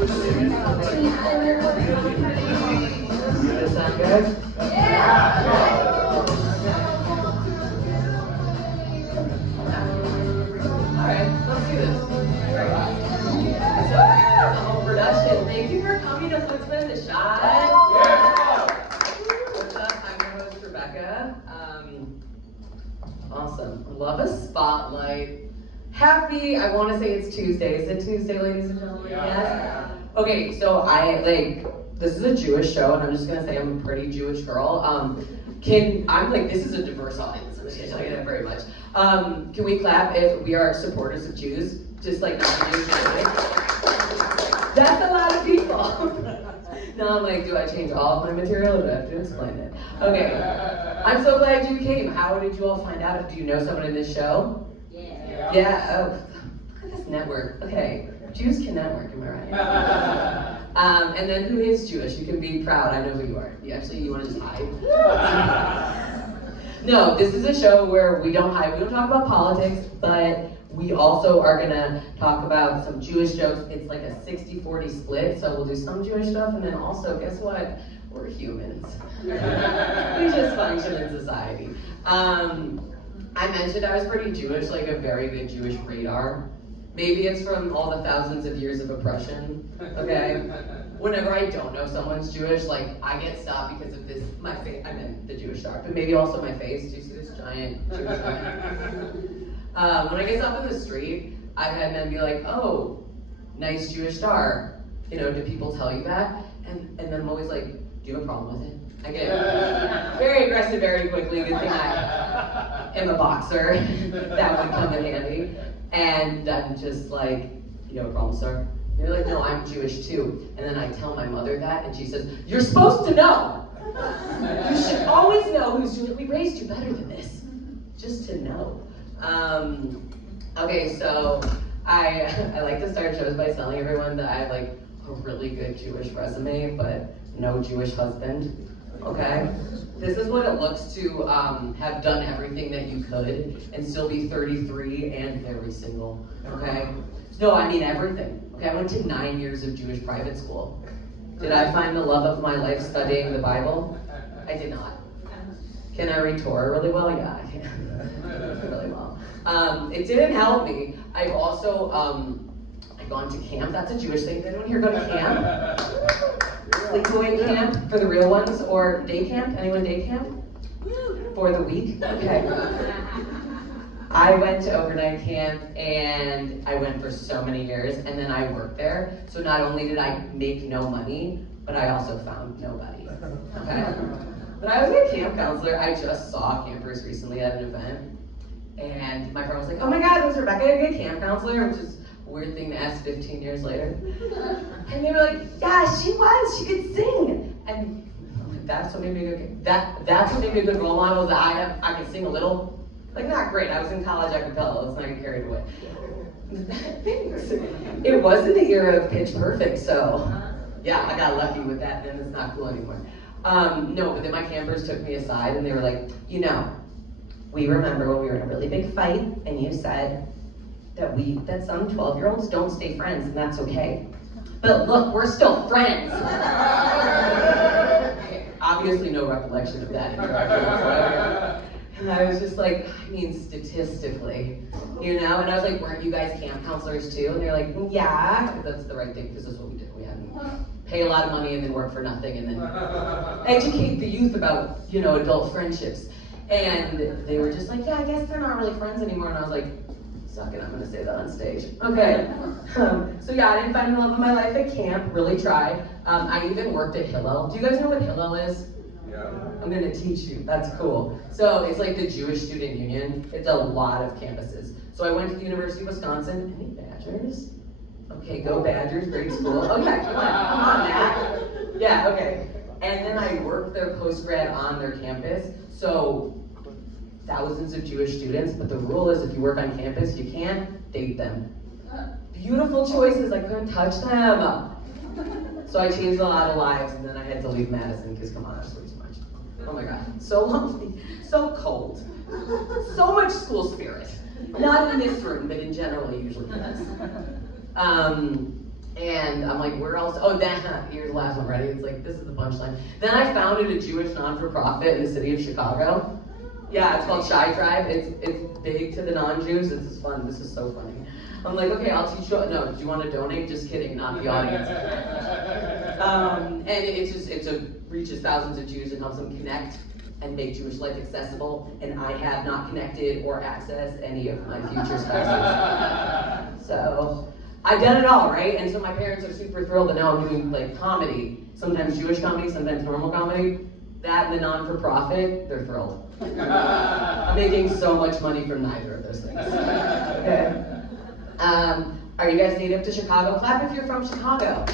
Does that sound good? Alright, let's do this. So, the whole production. Thank you for coming to Chutzpah the Shot. What's up? I'm your host, Rebecca. Awesome. Love a spotlight. Happy, I want to say it's Tuesday. Is it Tuesday, ladies and gentlemen? Yes? Okay, so this is a Jewish show, and I'm just going to say I'm a pretty Jewish girl. This is a diverse audience, I'm just going to tell you that very much. Can we clap if we are supporters of Jews? Just like non-Jewish family? That's a lot of people. Now I'm like, do I change all of my material, or do I have to explain it? Okay, I'm so glad you came. How did you all find out? Do you know someone in this show? Yeah, oh, look at this network. Okay, Jews can network, am I right? And then who is Jewish? You can be proud, I know who you are. You want to just hide? No, this is a show where we don't hide, we don't talk about politics, but we also are gonna talk about some Jewish jokes. It's like a 60-40 split, so we'll do some Jewish stuff, and then also, guess what? We're humans. We just function in society. I mentioned I was pretty Jewish, like a very good Jewish radar. Maybe it's from all the thousands of years of oppression, okay? Whenever I don't know someone's Jewish, like, I get stopped because of this, my face, I meant the Jewish star, but maybe also my face. Do you see this giant Jewish eye? When I get stopped in the street, I've had men be like, oh, nice Jewish star. You know, do people tell you that? And then I'm always like, do you have a problem with it? I get very aggressive very quickly. Good thing I am a boxer. That would come in handy. And I'm just like, you have a problem, sir? And they're like, no, I'm Jewish too. And then I tell my mother that, and she says, you're supposed to know. You should always know who's Jewish. We raised you better than this, just to know. Okay, so I like to start shows by telling everyone that I have like a really good Jewish resume, but no Jewish husband. Okay? This is what it looks to have done everything that you could and still be 33 and very single. Okay? No, I mean everything. Okay, I went to 9 years of Jewish private school. Did I find the love of my life studying the Bible? I did not. Can I read Torah really well? Yeah, I can. Really well. It didn't help me. I've also I've gone to camp. That's a Jewish thing. Did anyone here go to camp? Sleepaway camp for the real ones, or day camp? Anyone day camp? For the week? Okay. I went to overnight camp, and I went for so many years, and then I worked there. So not only did I make no money, but I also found nobody. Okay. When I was a camp counselor, I just saw campers recently at an event, and my friend was like, oh my God, was Rebecca a good camp counselor? Which is a weird thing to ask 15 years later. And they were like, yeah, she was, she could sing. And I'm like, that's what made me a good, that's what made me a good role model, that I could sing a little. Like, not great, I was in college a cappella, let's not get carried away. Thanks. It was in the era of Pitch Perfect, so yeah, I got lucky with that, and it's not cool anymore. No, but then my campers took me aside and they were like, you know, we remember when we were in a really big fight and you said that some 12-year-olds don't stay friends, and that's okay. But look, we're still friends. Obviously no recollection of that interaction whatsoever. And I was just like, I mean, statistically, you know? And I was like, weren't you guys camp counselors too? And they're like, yeah, that's the right thing, because that's what we did. We had to pay a lot of money and then work for nothing and then educate the youth about, you know, adult friendships. And they were just like, yeah, I guess they're not really friends anymore. And I was like, suck it, I'm gonna say that on stage. Okay. So yeah, I didn't find the love of my life at camp, really tried. I even worked at Hillel. Do you guys know what Hillel is? Yeah. I'm gonna teach you, that's cool. So it's like the Jewish Student Union. It's a lot of campuses. So I went to the University of Wisconsin. Any Badgers? Okay, go Badgers, great school. Okay, come on, Matt. Yeah, okay. And then I worked their post-grad on their campus. So thousands of Jewish students, but the rule is if you work on campus, you can't date them. Beautiful choices, I couldn't touch them. So I changed a lot of lives, and then I had to leave Madison, because come on, I sleep too much. Oh my God, so lonely, so cold, so much school spirit. Not in this room, but in general, usually yes. And I'm like, where else? Oh, here's the last one, ready? It's like, this is the punchline. Then I founded a Jewish non-for-profit in the city of Chicago. Yeah, it's called Shy Tribe. It's big to the non-Jews. This is fun. This is so funny. I'm like, okay, I'll teach you. No, do you want to donate? Just kidding, not the audience. And it reaches thousands of Jews and helps them connect and make Jewish life accessible. And I have not connected or accessed any of my future spouses. So I've done it all, right? And so my parents are super thrilled that now I'm doing like comedy, sometimes Jewish comedy, sometimes normal comedy. That and the non-for-profit, they're thrilled. I'm making so much money from neither of those things. Okay. Are you guys native to Chicago? Clap if you're from Chicago.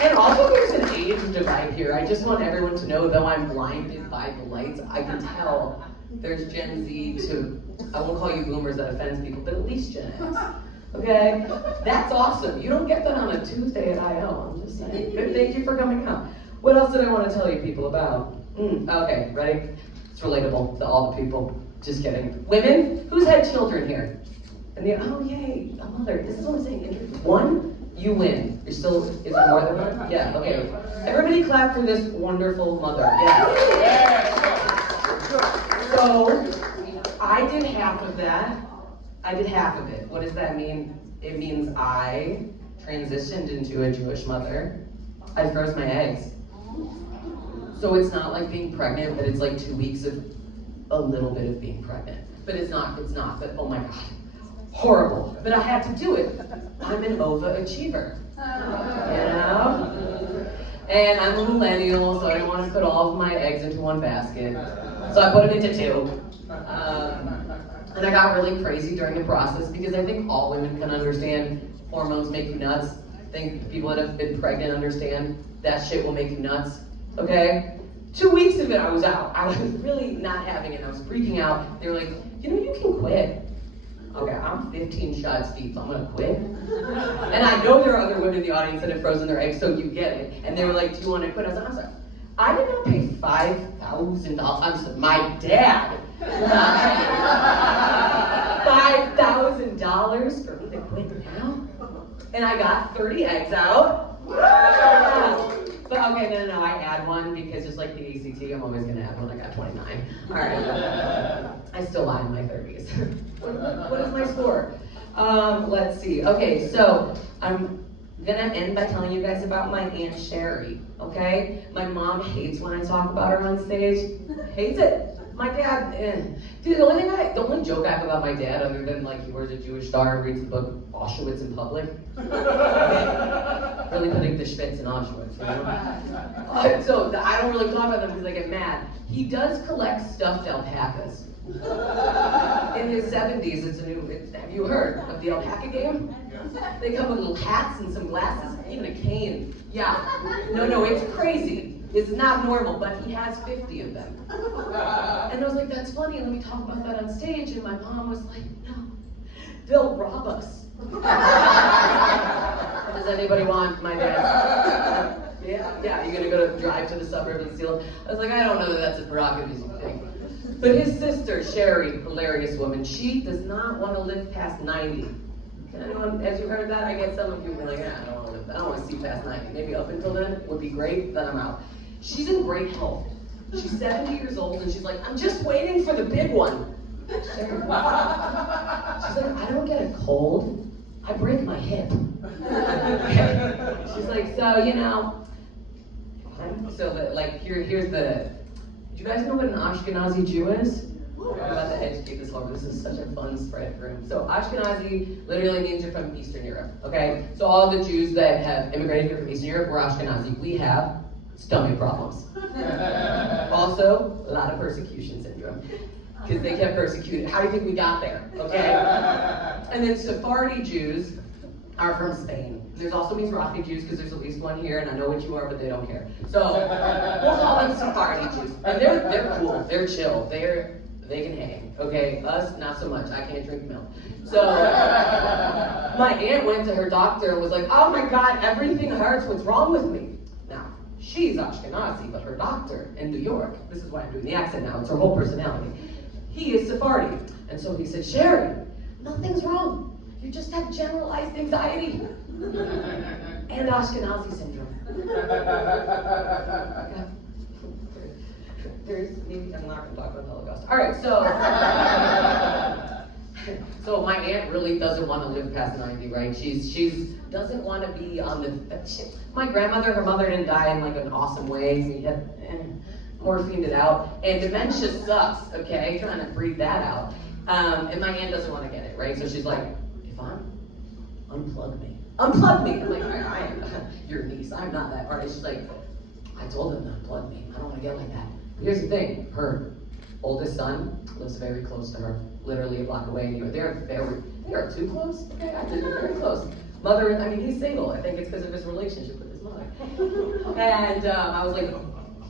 And also there's an age divide here. I just want everyone to know, though I'm blinded by the lights, I can tell there's Gen Z to, I won't call you boomers, that offends people, but at least Gen X. Okay? That's awesome. You don't get that on a Tuesday at I.O. I'm just saying. Good, thank you for coming out. What else did I want to tell you people about? Okay, ready? It's relatable to all the people. Just kidding. Women, who's had children here? And oh yay, a mother. This is what I'm saying. One, you win. You're still, is there more than one? Yeah, okay. Everybody clap for this wonderful mother. Yeah. So, I did half of that. I did half of it. What does that mean? It means I transitioned into a Jewish mother. I froze my eggs. So it's not like being pregnant, but it's like 2 weeks of a little bit of being pregnant. But it's not, but oh my God. Horrible, but I had to do it. I'm an overachiever, you know? And I'm a millennial, so I don't want to put all of my eggs into one basket. So I put them into two. And I got really crazy during the process because I think all women can understand hormones make you nuts. I think people that have been pregnant understand that shit will make you nuts, okay? 2 weeks of it, I was out. I was really not having it. I was freaking out. They were like, you know, you can quit. Okay, I'm 15 shots deep, so I'm gonna quit. And I know there are other women in the audience that have frozen their eggs, so you get it. And they were like, do you want to quit? I was like, I did not pay $5,000. I'm sorry, my dad. $5,000 for me to quit now? And I got 30 eggs out. But okay, no, I add one because just like the ACT, I'm always gonna add one. I got 29. All right. I still lie in my 30s. What is my score? Let's see. Okay, so I'm gonna end by telling you guys about my Aunt Sherry, okay? My mom hates when I talk about her on stage. Hates it. My dad, Dude, the only joke I have about my dad, other than like he wears a Jewish star and reads the book Auschwitz in public. Really putting the Schwitz in Auschwitz, you know? So I don't really talk about them because I get mad. He does collect stuffed alpacas. In his 70s, have you heard of the alpaca game? They come with little hats and some glasses, even a cane. Yeah, no, it's crazy. It's not normal, but he has 50 of them. And I was like, that's funny, let me talk about that on stage. And my mom was like, no, they'll rob us. Does anybody want my dad? Yeah, you're gonna go to drive to the suburbs and steal them? I was like, I don't know that that's as prerogative as you think. But his sister, Sherry, hilarious woman, she does not want to live past 90. Can anyone, as you heard that, I get some of you be like, I don't want to see past 90. Maybe up until then would be great, then I'm out. She's in great health. She's 70 years old and she's like, I'm just waiting for the big one. Sherry, she's like, I don't get a cold, I break my hip. She's like, so, you know, here's the, do you guys know what an Ashkenazi Jew is? I'm about to educate this whole. This is such a fun spread room. So Ashkenazi literally means you're from Eastern Europe, okay? So all the Jews that have immigrated here from Eastern Europe were Ashkenazi. We have stomach problems. Also, a lot of persecution syndrome. Because they kept persecuting. How do you think we got there, okay? And then Sephardi Jews are from Spain. There's also Mizrahi Jews, because there's at least one here, and I know what you are, but they don't care. So, we'll call them Sephardi Jews. And they're cool, they're chill, they can hang, okay? Us, not so much, I can't drink milk. So, my aunt went to her doctor and was like, oh my God, everything hurts, what's wrong with me? Now, she's Ashkenazi, but her doctor in New York, this is why I'm doing the accent now, it's her whole personality. He is Sephardi. And so he said, Sherry, nothing's wrong. you just have generalized anxiety and Ashkenazi syndrome. There's maybe, I'm not going to talk about the Holocaust. All right, so my aunt really doesn't want to live past 90, right? She's doesn't want to be on the. My grandmother, her mother didn't die in like an awesome way. We had morphined it out, and dementia sucks. Okay, trying to breathe that out. And my aunt doesn't want to get it, right? So she's like, unplug me. Unplug me. I'm like, I am your niece. I'm not that party. She's like, I told him to unplug me. I don't want to get like that. But here's the thing. Her oldest son lives very close to her, literally a block away. And they are too close. Okay, I think they're very close. Mother, I mean, he's single. I think it's because of his relationship with his mother. And I was like,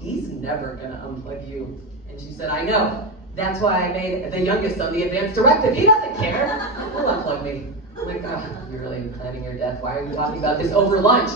he's never gonna unplug you. And she said, I know. That's why I made the youngest son the advance directive. He doesn't care. He'll unplug me. I'm like, oh, you're really planning your death. Why are we talking about this over lunch?